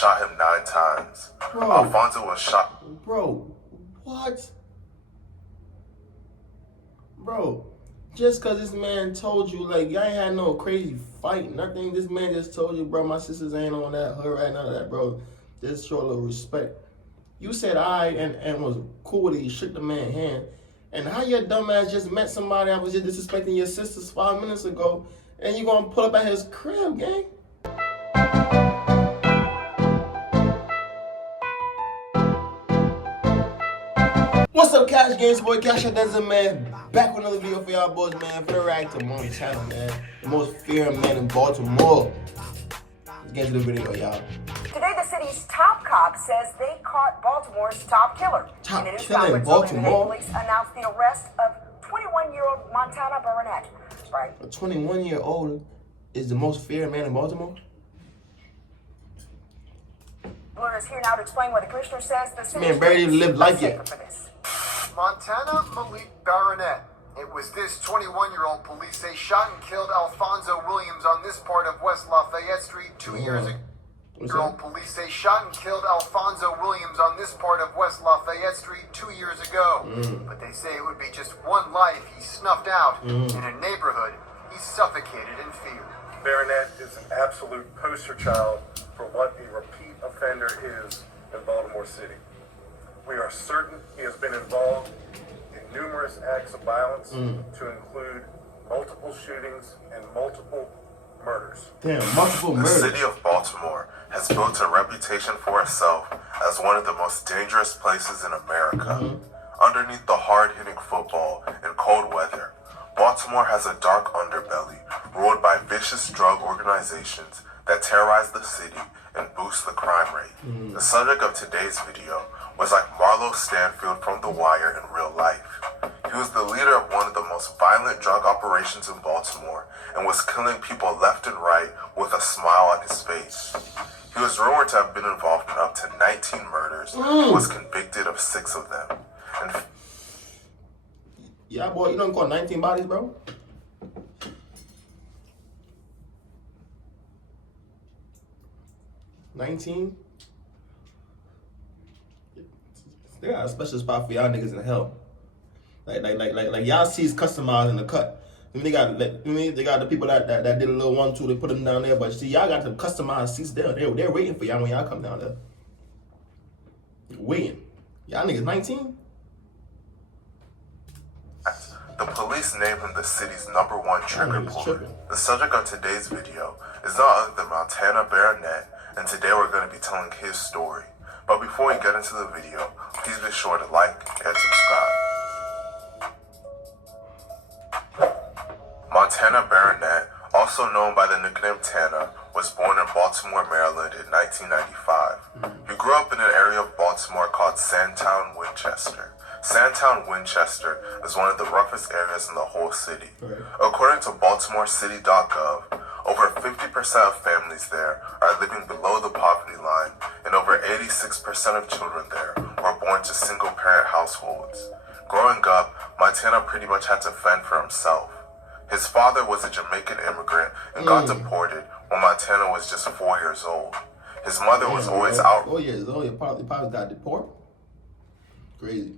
shot him 9 times. Bro. Alfonso was shot. Bro, what? Bro, just because this man told you, like, y'all ain't had no crazy fight, nothing. This man just told you, bro, my sisters ain't on that hood right, none of that, bro. Just show a little respect. You said and was cool with it. You shook the man's hand. And how your dumb ass just met somebody that was just disrespecting your sisters 5 minutes ago, and you gonna pull up at his crib, gang? What's up, Cash Games, boy? Cashout, that's a man. Back with another video for y'all boys, man. For the rag to Montana, man. The most feared man in Baltimore. Let's get into the video, y'all. Today, the city's top cop says they caught Baltimore's top killer. Top in a news killer in conference earlier today, Baltimore? police announced the arrest of 21-year-old Montana Barronette. Right. A 21-year-old is the most feared man in Baltimore? Blur is here now to explain why the commissioner says the city Man barely lived life yet. for this. Montana Malik Barronette. It was this 21-year-old police say shot and killed Alfonso Williams on this part of West Lafayette Street 2 years ago. Police say shot and killed Alfonso Williams on this part of West Lafayette Street 2 years ago. But they say it would be just one life he snuffed out in a neighborhood he suffocated in fear. Barronette is an absolute poster child for what a repeat offender is in Baltimore City. We are certain he has been involved in numerous acts of violence to include multiple shootings and multiple murders. Damn, multiple murders. The city of Baltimore has built a reputation for itself as one of the most dangerous places in America. Underneath the hard-hitting football and cold weather, Baltimore has a dark underbelly ruled by vicious drug organizations that terrorize the city and boost the crime rate. The subject of today's video was like Marlo Stanfield from The Wire in real life. He was the leader of one of the most violent drug operations in Baltimore and was killing people left and right with a smile on his face. He was rumored to have been involved in up to 19 murders and was convicted of 6 of them. And yeah, boy, you don't call 19 bodies, bro? $19? They got a special spot for y'all niggas in hell. Like y'all seats customized in the cut. I mean, they got the people that did a little 1-2, they put them down there, but see, y'all got the customized seats there. They're waiting for y'all when y'all come down there. Waiting. Y'all niggas 19? the police named him the city's #1 trigger puller. tripping. The subject of today's video is none other than Montana Barronette, and today we're going to be telling his story. But before we get into the video, please be sure to like and subscribe. Montana Barronette, also known by the nickname Tana, was born in Baltimore, Maryland in 1995. He grew up in an area of Baltimore called Sandtown, Winchester. Sandtown, Winchester is one of the roughest areas in the whole city. According to BaltimoreCity.gov, over 50% of families there are living below the poverty line, and over 86% of children there were born to single-parent households. Growing up, Montana pretty much had to fend for himself. His father was a Jamaican immigrant and got deported when Montana was just 4 years old. His mother was always out 4 years old, your probably got deported. Crazy.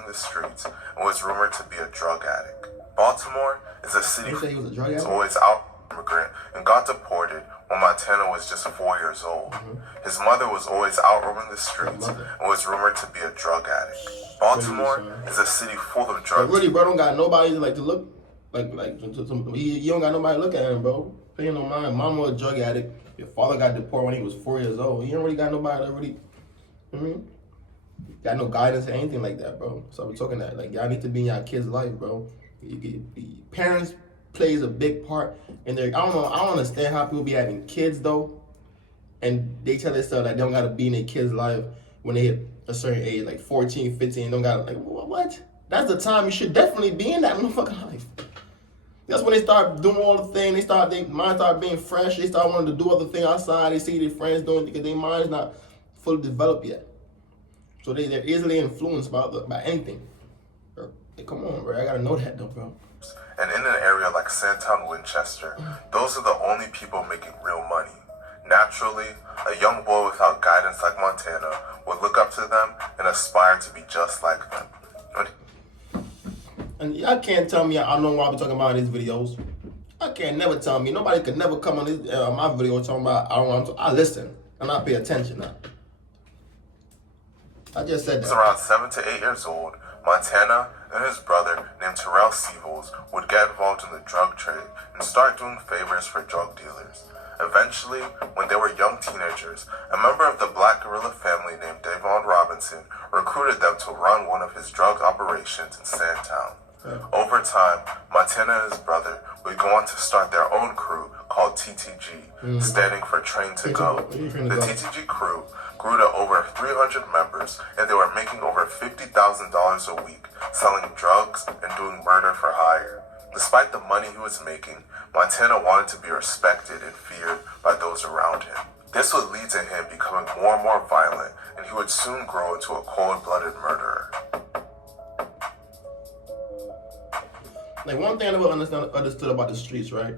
in the streets and was rumored to be a drug addict. Baltimore is a city You say he was a drug was addict? always out immigrant and got deported when Montana was just 4 years old. His mother was always out roaming the streets and was rumored to be a drug addict. Baltimore is a city full of But drugs. really, bro, don't got nobody to look you don't got nobody to look at him, bro. Paying no mind. Mama was a drug addict. Your father got deported when he was 4 years old. You don't really got nobody that really, got no guidance or anything like that, bro. So we're talking that, like, y'all need to be in y'all kids' life, bro. Parents plays a big part in their, I don't understand how people be having kids, though, and they tell themselves that they don't got to be in their kids' life when they hit a certain age, like 14, 15, don't got to, like, what? That's the time you should definitely be in that motherfucking life. That's when they start doing all the things. Their mind start being fresh. They start wanting to do other things outside. They see their friends doing it because their mind's not fully developed yet. So they're easily influenced by anything. Bro, hey, come on, bro. I gotta know that though, bro. And in an area like Sandtown, Winchester, those are the only people making real money. Naturally, a young boy without guidance like Montana would look up to them and aspire to be just like them. And y'all can't tell me I know what I'll be talking about in these videos. I can't never tell me. Nobody could never come on this, my video talking about I don't know. I listen and I pay attention now. I just said He was that. around 7 to 8 years old. Montana and his brother named Terrell Sevels would get involved in the drug trade and start doing favors for drug dealers. Eventually, when they were young teenagers, a member of the Black Guerrilla family named Davon Robinson recruited them to run one of his drug operations in Sandtown. Over time, Montana and his brother would go on to start their own crew called TTG, standing for Train to Go. The TTG crew grew to over 300 members, and they were making over $50,000 a week, selling drugs and doing murder for hire. Despite the money he was making, Montana wanted to be respected and feared by those around him. This would lead to him becoming more and more violent, and he would soon grow into a cold-blooded murderer. Like one thing I never understood about the streets, right?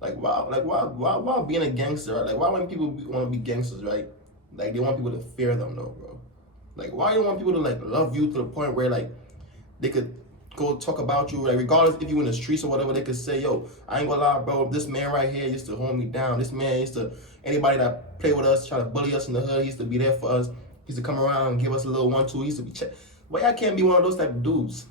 Why being a gangster, right? Like why when people want to be gangsters, right? Like they want people to fear them though, bro. Like why do you want people to like love you to the point where like they could go talk about you, like regardless if you in the streets or whatever, they could say, yo, I ain't gonna lie, bro, this man right here used to hold me down. This man used to, anybody that play with us, try to bully us in the hood, he used to be there for us. He used to come around and give us a little 1-2. He used to be why y'all can't be one of those type of dudes?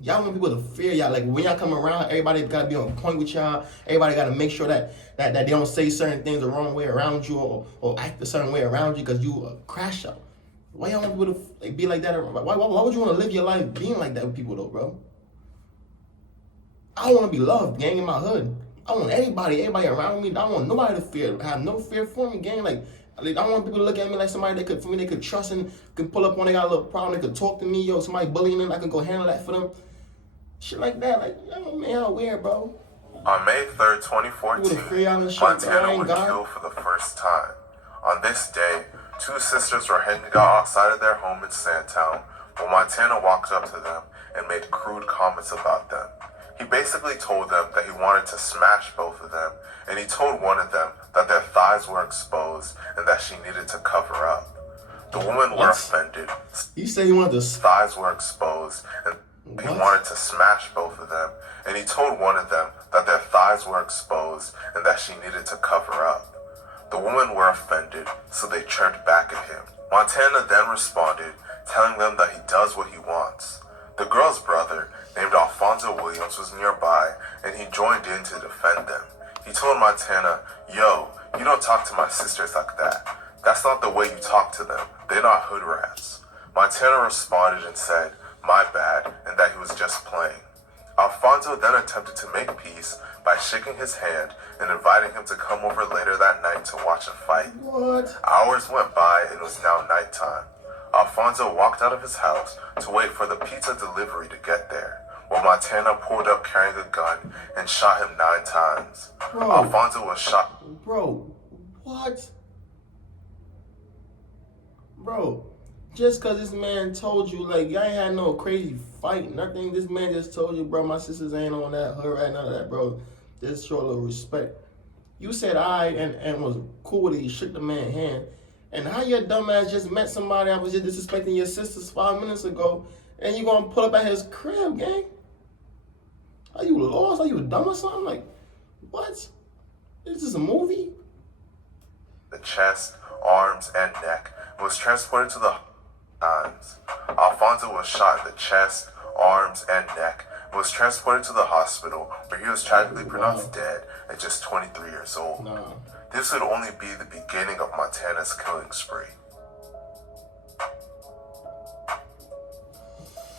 Y'all want people to fear y'all. Like when y'all come around, everybody gotta be on point with y'all. Everybody gotta make sure that they don't say certain things the wrong way around you or act a certain way around you because you a crash out. Why y'all want people to like, be like that? Why would you want to live your life being like that with people though, bro? I want to be loved, gang, in my hood. I want everybody around me. I don't want nobody to fear, have no fear for me, gang. Like I want people to look at me like somebody they could trust and can pull up when they got a little problem. They could talk to me, yo. Somebody bullying them, I can go handle that for them. Shit like that, like, yo, man, how weird, bro. On May 3rd, 2014, Montana would kill for the first time. On this day, two sisters were hanging out outside of their home in Sandtown when Montana walked up to them and made crude comments about them. He basically told them that he wanted to smash both of them, and he told one of them that their thighs were exposed and that she needed to cover up. The women were offended. He said he wanted to... Thighs were exposed, and he wanted to smash both of them, and he told one of them that their thighs were exposed and that she needed to cover up. The women were offended, so they chirped back at him. Montana then responded, telling them that he does what he wants. The girl's brother, named Alfonso Williams, was nearby, and he joined in to defend them. He told Montana, yo, you don't talk to my sisters like that. That's not the way you talk to them. They're not hood rats. Montana responded and said, my bad, and that he was just playing. Alfonso then attempted to make peace by shaking his hand and inviting him to come over later that night to watch a fight. What? Hours went by and it was now nighttime. Alfonso walked out of his house to wait for the pizza delivery to get there, while Montana pulled up carrying a gun and shot him 9 times. Bro. Alfonso was shot. Bro, what? Bro, just because this man told you, like, y'all ain't had no crazy fight, nothing. This man just told you, bro, my sisters ain't on that hood right, none of that, bro. Just show a little respect. You said I and was cool with it. You shook the man's hand. And how your dumb ass just met somebody that was just disrespecting your sisters 5 minutes ago, and you gonna pull up at his crib, gang? Are you lost? Are you dumb or something? Like, what? Is this a movie? The chest, arms, and neck and was transported to the times. Alfonso was shot in the chest, arms, and neck and was transported to the hospital where he was tragically pronounced dead at just 23 years old. This would only be the beginning of Montana's killing spree.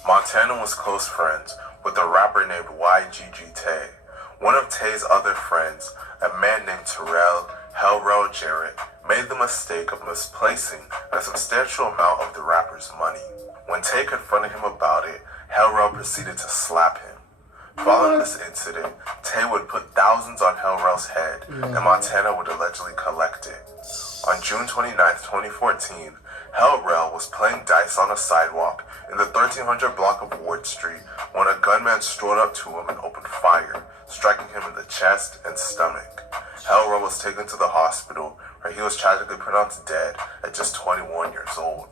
Montana was close friends with a rapper named SH00TER. One of Tay's other friends, a man named Terrell Jarrett, made the mistake of misplacing a substantial amount of the rapper's money. When Tay confronted him about it, Hellrell proceeded to slap him. Following this incident, Tay would put thousands on Hellrell's head, and Montana would allegedly collect it. On June 29, 2014, Hellrell was playing dice on a sidewalk in the 1300 block of Ward Street when a gunman strode up to him and opened fire, striking him in the chest and stomach. Hellrell was taken to the hospital, where he was tragically pronounced dead at just 21 years old.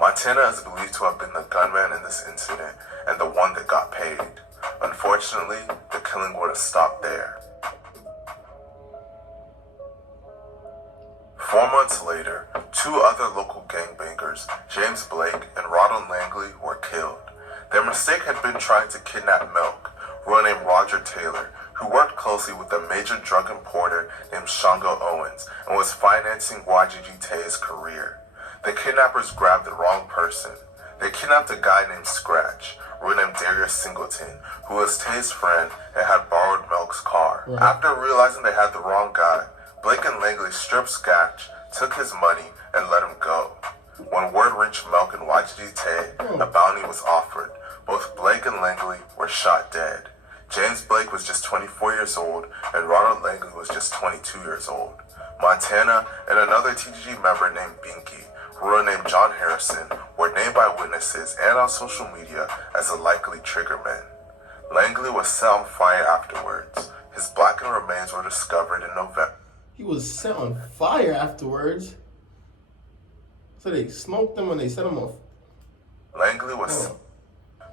Montana is believed to have been the gunman in this incident and the one that got paid. Unfortunately, the killing would have stopped there. 4 months later, 2 other local gangbangers, James Blake and Ronald Langley, were killed. Their mistake had been trying to kidnap Milk, a boy named Roger Taylor, who worked closely with a major drug importer named Shango Owens and was financing YGG's career. The kidnappers grabbed the wrong person. They kidnapped a guy named Scratch, named Darius Singleton, who was Tay's friend and had borrowed Milk's car. Right. After realizing they had the wrong guy, Blake and Langley stripped Scratch, took his money, and let him go. When word reached Milk and YGG, a bounty was offered. Both Blake and Langley were shot dead. James Blake was just 24 years old, and Ronald Langley was just 22 years old. Montana and another TGG member named Binky, who named John Harrison, were named by witnesses and on social media as the likely triggermen. Langley was set on fire afterwards. His blackened remains were discovered in November. He was set on fire afterwards. So they smoked him when they set him off. Langley was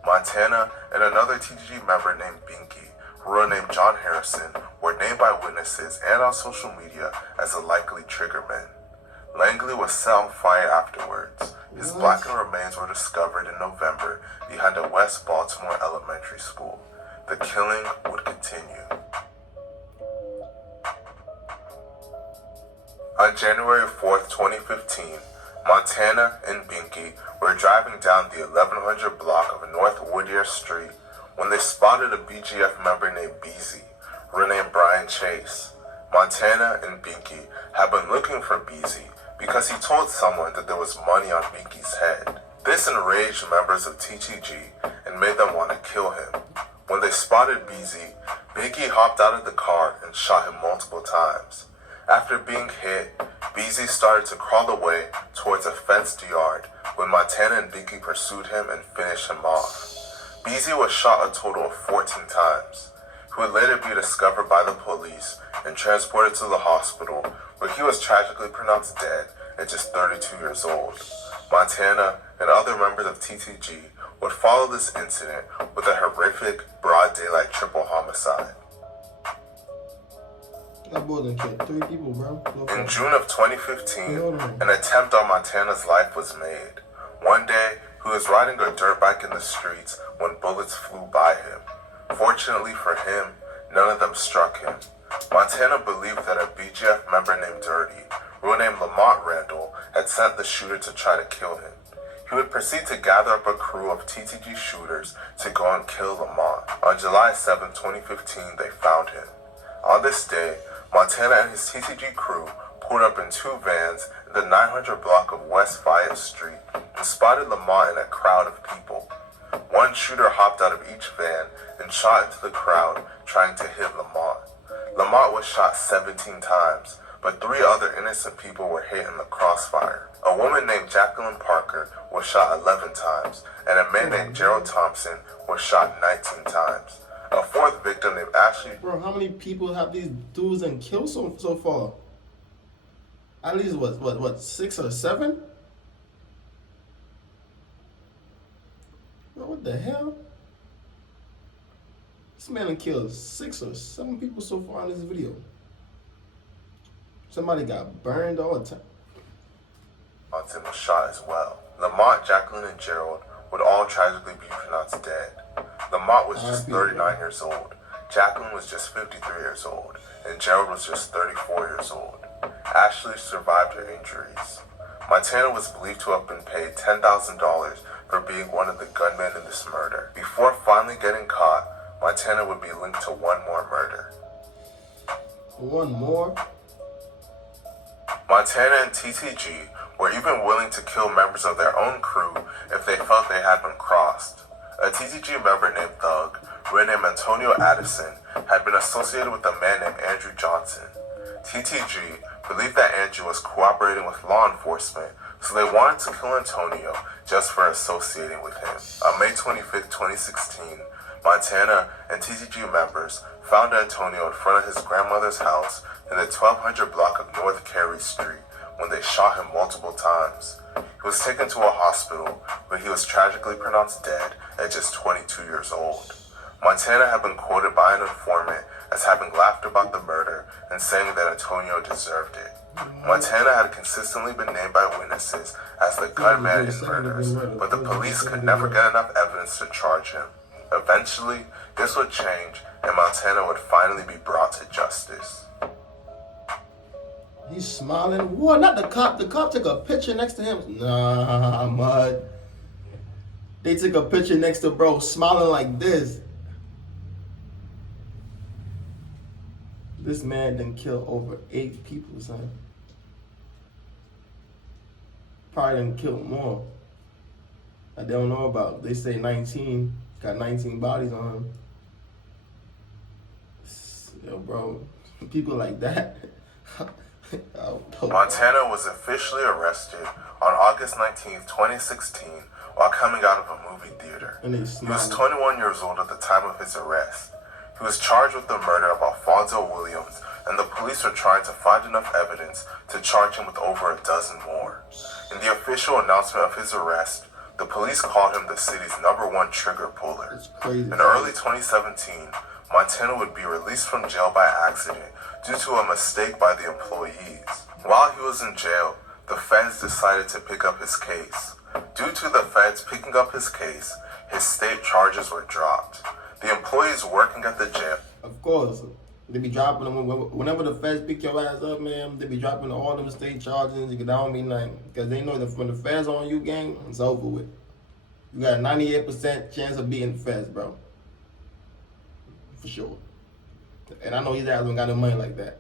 Montana and another TGG member named Binky, who named John Harrison, were named by witnesses and on social media as the likely triggermen. Langley was set on fire afterwards. His blackened remains were discovered in November behind a West Baltimore elementary school. The killing would continue. On January 4th, 2015, Montana and Binky were driving down the 1100 block of North Whittier Street when they spotted a BGF member named Beezy, named Brian Chase. Montana and Binky had been looking for Beezy because he told someone that there was money on Binky's head. This enraged members of TTG and made them want to kill him. When they spotted Beezy, Binky hopped out of the car and shot him multiple times. After being hit, Beezy started to crawl away towards a fenced yard when Montana and Binky pursued him and finished him off. Beezy was shot a total of 14 times. He would later be discovered by the police and transported to the hospital, where he was tragically pronounced dead at just 32 years old. Montana and other members of TTG would follow this incident with a horrific, broad daylight triple homicide. That boy done killed 3 people, bro. In June of 2015, an attempt on Montana's life was made. One day, he was riding a dirt bike in the streets when bullets flew by him. Fortunately for him, none of them struck him. Montana believed that a BGF member named Dirty, named Lamont Randall, had sent the shooter to try to kill him. He would proceed to gather up a crew of TTG shooters to go and kill Lamont. On July 7, 2015, they found him. On this day, Montana and his TTG crew pulled up in 2 vans in the 900 block of West Fayette Street and spotted Lamont in a crowd of people. One shooter hopped out of each van and shot into the crowd, trying to hit Lamont. Lamont was shot 17 times, but 3 other innocent people were hit in the crossfire. A woman named Jacqueline Parker was shot 11 times, and a man named Gerald Thompson was shot 19 times. A 4th victim named Ashley. Bro, how many people have these dudes and killed so far? At least what 6 or 7? Bro, what the hell? This man done killed 6 or 7 people so far in this video. Somebody got burned all the time. Thompson was shot as well. Lamont, Jacqueline, and Gerald would all tragically be pronounced dead. Lamont was just 39 years old, Jacqueline was just 53 years old, and Gerald was just 34 years old. Ashley survived her injuries. Montana was believed to have been paid $10,000 for being one of the gunmen in this murder. Before finally getting caught, Montana would be linked to 1 more murder. 1 more? Montana and TTG were even willing to kill members of their own crew if they felt they had been crossed. A TTG member named Thug, named Antonio Addison, had been associated with a man named Andrew Johnson. TTG believed that Andrew was cooperating with law enforcement, so they wanted to kill Antonio just for associating with him. On May 25, 2016, Montana and TTG members found Antonio in front of his grandmother's house in the 1200 block of North Carey Street when they shot him multiple times. He was taken to a hospital where he was tragically pronounced dead at just 22 years old. Montana had been quoted by an informant as having laughed about the murder and saying that Antonio deserved it. Montana had consistently been named by witnesses as the gunman in murders, but the police could never get enough evidence to charge him. Eventually, this would change, and Montana would finally be brought to justice. He's smiling. What? Not the cop. The cop took a picture next to him. Nah, mud. They took a picture next to bro smiling like this. This man done killed over 8 people, son. Probably done killed more that they don't know about. They say 19. Got 19 bodies on him. Yo, bro. People like that. Montana was officially arrested on August 19th, 2016, while coming out of a movie theater. He was 21 years old at the time of his arrest. He was charged with the murder of Alfonso Williams, and the police were trying to find enough evidence to charge him with over a dozen more. In the official announcement of his arrest, the police called him the city's #1 trigger puller. In early 2017, Montana would be released from jail by accident due to a mistake by the employees. While he was in jail, the feds decided to pick up his case. Due to the feds picking up his case, his state charges were dropped. The employees working at the jail. Of course, they be dropping them whenever the feds pick your ass up, man. They be dropping all them state charges. That don't mean nothing because they know that when the feds on you, gang, it's over with. You got a 98% chance of beating the feds, bro. For sure. And I know his ass don't got no money like that,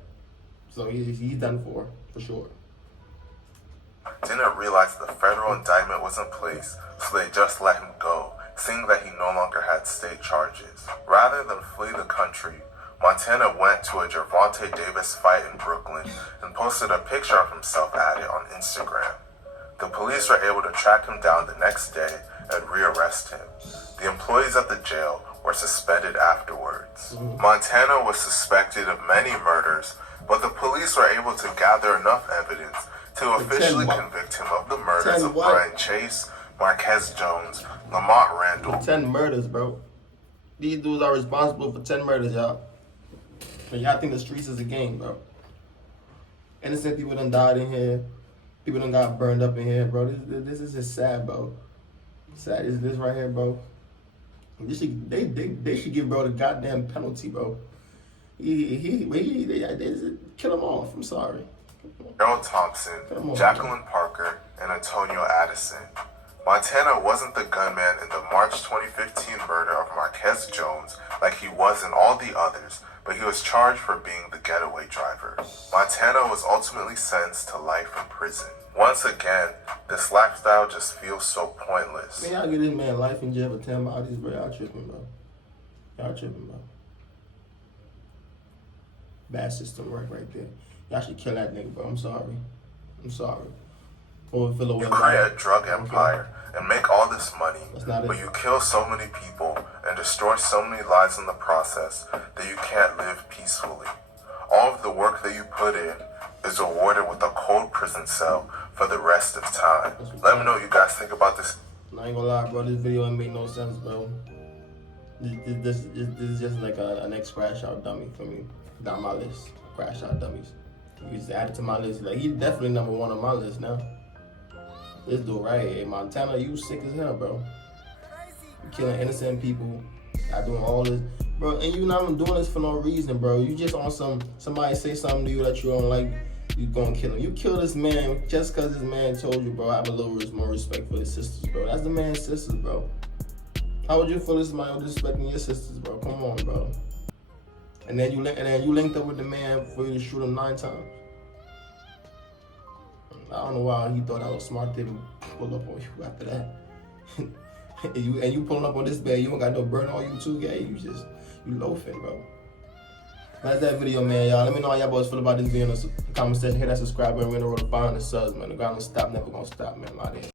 so he's done for sure. Didn't realize the federal indictment was in place, so they just let him go, seeing that he no longer had state charges. Rather than flee the country, Montana went to a Gervonta Davis fight in Brooklyn and posted a picture of himself at it on Instagram. The police were able to track him down the next day and rearrest him. The employees at the jail were suspended afterwards. Montana was suspected of many murders, but the police were able to gather enough evidence to officially convict him of the murders of Brian Chase, Marquez Jones, Lamont Randall. 10 murders, bro. These dudes are responsible for 10 murders, y'all. And y'all think the streets is a game, bro. Innocent people done died in here. People done got burned up in here, bro. This is just sad, bro. Sad is this right here, bro. They should give bro the goddamn penalty, bro. They kill him off. I'm sorry. Earl Thompson, Jacqueline Parker, and Antonio Addison. Montana wasn't the gunman in the March 2015 murder of Marquez Jones like he was in all the others, but he was charged for being the getaway driver. Montana was ultimately sentenced to life in prison. Once again, this lifestyle just feels so pointless. Man, y'all give this man life in jail for 10 bodies, bro. Y'all tripping, bro. Y'all tripping, bro. Bad system work right there. Y'all should kill that nigga, bro. I'm sorry. You create a drug empire and make all this money, but you kill so many people and destroy so many lives in the process that you can't live peacefully. All of the work that you put in is rewarded with a cold prison cell for the rest of time. Let me know what you guys think about this. I ain't gonna lie, bro. This video ain't make no sense, bro. This is just like a next crash out dummy for me. Down my list. Crash out dummies. You just add it to my list. Like, he's definitely #1 on my list now. This dude right here, Montana, you sick as hell, bro. You killing innocent people. I doing all this, bro. And you not even doing this for no reason, bro. You just on somebody say something to you that you don't like, you gonna kill him. You kill this man just cause this man told you, bro. I have a little more respect for his sisters, bro. That's the man's sisters, bro. How would you feel if somebody was disrespecting your sisters, bro? Come on, bro. And then you linked up with the man for you to shoot him 9 times. I don't know why he thought that was smart to pull up on you after that. and you pulling up on this bed, you don't got no burn on you too, guy. You loafing, bro. That's that video, man, y'all. Let me know how y'all boys feel about this video in the comment section. Hit that subscribe button, ring the roll to 500 subs, man. The grind don't stop, never gonna stop, man. I'm out here.